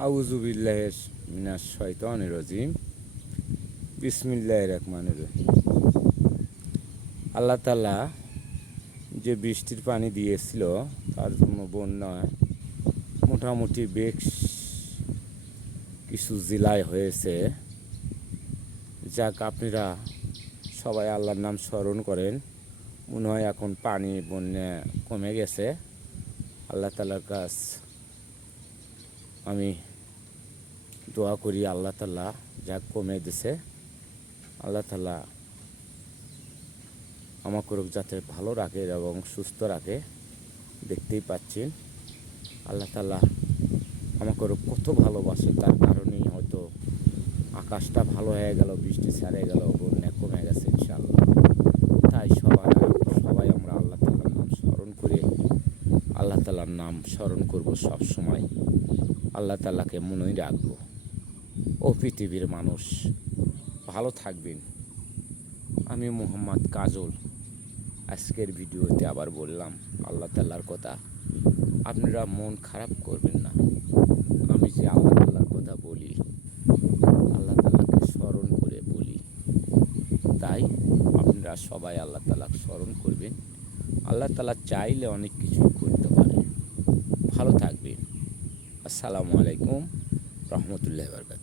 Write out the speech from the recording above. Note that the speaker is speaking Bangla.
আউযু বিল্লাহি মিনাশ শাইতানির রাজিম। বিসমিল্লাহির রহমানির রহিম। আল্লাহ তাআলা যে বৃষ্টির পানি দিয়েছিল তার জন্য বন্যায় মোটামুটি বেশ কিছু জেলায় হয়েছে। যাক, আপনারা সবাই আল্লাহর নাম স্মরণ করেন। মনে হয় এখন পানি বন্যা কমে গেছে। আল্লাহ তাআলার কাছ আমি দোয়া করি, আল্লাহ তাআলা যা কমে দিছে আল্লাহ তাআলা আমাকে যাতে ভালো রাখে এবং সুস্থ রাখে। দেখতেই পাচ্ছেন আল্লাহ তাআলা আমাকে কত ভালোবাসে, তার কারণেই হয়তো আকাশটা ভালো হয়ে গেল, বৃষ্টি ছেড়ে গেল, বন্যা কমে গেছে ইনশাআল্লাহ। তাই সবাই আমরা আল্লাহ তাআলার নাম স্মরণ করে আল্লাহ তাআলার নাম স্মরণ করব সব সময়। আল্লাহ তাআলাকে মনেই রাখবো। ও পৃথিবীর মানুষ, ভালো থাকবেন। আমি মোহাম্মদ কাজল। আজকের ভিডিওতে আবার বললাম আল্লাহ তাআলার কথা। আপনারা মন খারাপ করবেন না। আমি যে আল্লাহ তাআলার কথা বলি, আল্লাহ তাআলাকে স্মরণ করে বলি, তাই আপনারা সবাই আল্লাহ তাআলাকে স্মরণ করবেন। আল্লাহ তাআলা চাইলে অনেক কিছু করতে পারে। ভালো থাকবেন। আসসালামু আলাইকুম রহমতুল্লাহি ওয়া বারাকাতুহু।